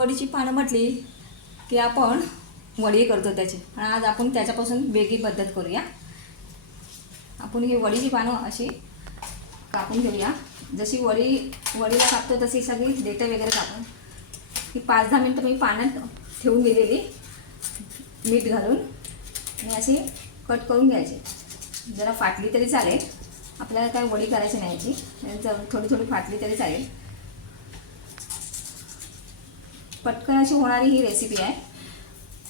वडीची पानं म्हटली की आपण वडी करतो त्याची, पण आज आपण त्याच्यापासून वेगळी पद्धत करूया. आपण ही वडीची पानं अशी कापून घेऊया. जशी वडीला कापतो तशी सगळी देठं वगैरे कापून ही 5-10 मिनटं मी पाण्यात ठेवून दिलेली मीठ घालून आणि अशी कट करून घ्यायची. जरा फाटली तरी चालेल, आपल्याला काय वडी करायची नाही याची, जर थोडी थोडी फाटली तरी चालेल. पटकन अशी होणारी ही रेसिपी आहे.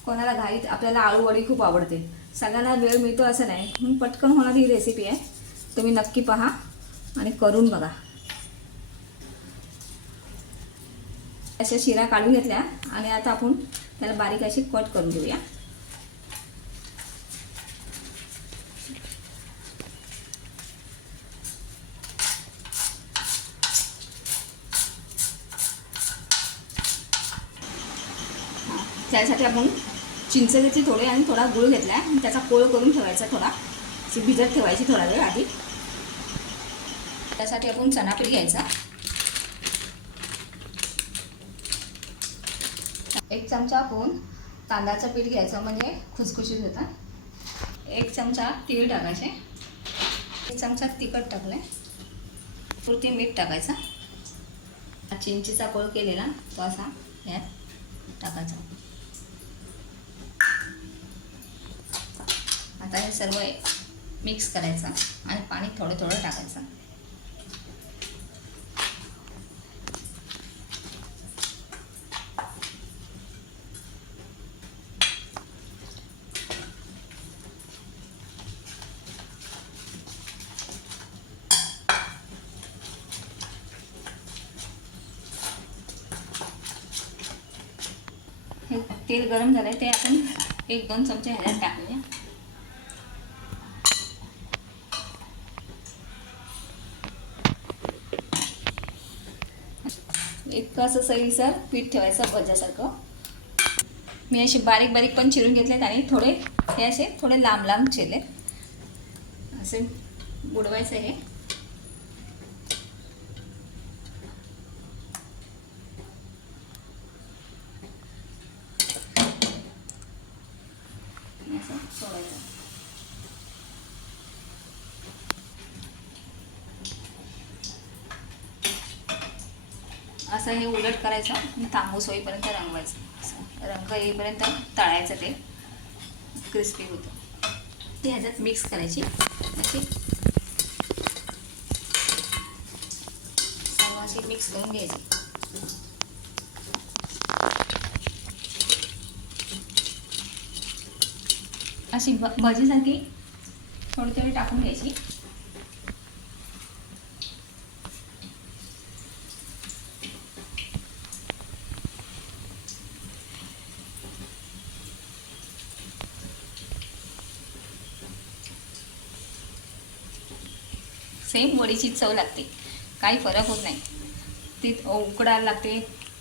कोणाला घाईत आपल्याला आळू वडी खूप आवडते, सगळ्यांना वेळ मिळतो असं नाही, म्हणून पटकन होणारी ही रेसिपी आहे. तुम्ही नक्की पहा आणि करून बघा. अशा शिरा काढून घेतल्या आणि आता आपण त्याला बारीक अशी कट करून घेऊया. त्यासाठी आपण चिंच घेतली थोडे आणि थोडा गुळ घेतला आणि त्याचा कोळ करून ठेवायचा, थोडा अशी भिजत ठेवायची थोडा वेळ आधी. त्यासाठी आपण चणापीठ घ्यायचा, 1 चमचा आपण तांदळाचं पीठ घ्यायचं म्हणजे खुसखुशीत होतात. 1 चमचा तीळ टाकायचे, 1 चमचा तिखट टाकले, पुरती मीठ टाकायचा. चिंचेचा कोळ केलेला तो असा यात टाकायचा. आता हे सर्व मिक्स करायचं आणि पाणी थोडं थोडं टाकायचं. हे तेल गरम झालंय ते आपण 1-2 चमचे ह्याच्यात टाकूया. इतकं असं सैलसर पीठ ठेवायचं भज्यासारखं. मी असे बारीक बारीक पण चिरून घेतलेत आणि थोडे हे असे थोडे लांब लांब चिरले. असे बुडवायचं हे. असं सोडायचं. असं हे उलट करायचं आणि तांबूस होईपर्यंत रंगवायचं. असं रंग येईपर्यंत तळायचं, ते क्रिस्पी होतं. ते ह्याच्यात मिक्स करायची अशी सर्व अशी मिक्स करून घ्यायची. अशी भजीसारखी थोडी थोडी टाकून घ्यायची. सेम वडीची चव लागते, काही फरक होत नाही. ती उकडायला लागते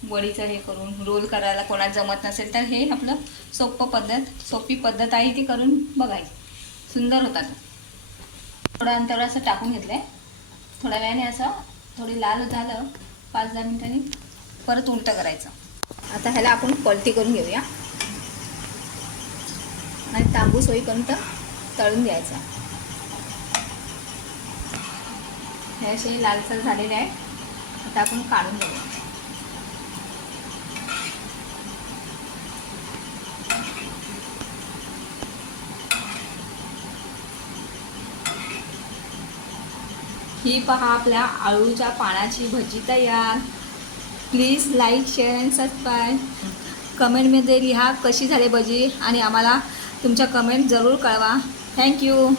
वडीचं हे करून. रोल करायला कोणाला जमत नसेल तर हे आपलं सोपी पद्धत आहे, ती करून बघायची, सुंदर होतात. थोडं अंतर असं टाकून घेतलं आहे. थोड्या वेळाने असं थोडी लाल झालं 5-10 मिनिटांनी परत उलटं करायचं. आता ह्याला आपण पलटी करून घेऊया आणि तांबूस होईपर्यंत तळून घ्यायचं. हे असे लालसर झालेले आहे. आता आपण काढून घेऊया. ही पहा आपल्या आळूच्या पानाची भजी तयार. Please like, share and subscribe. कमेंटमध्ये लिहा कशी झाली भजी आणि आम्हाला तुमच्या कमेंट जरूर कळवा. थँक्यू.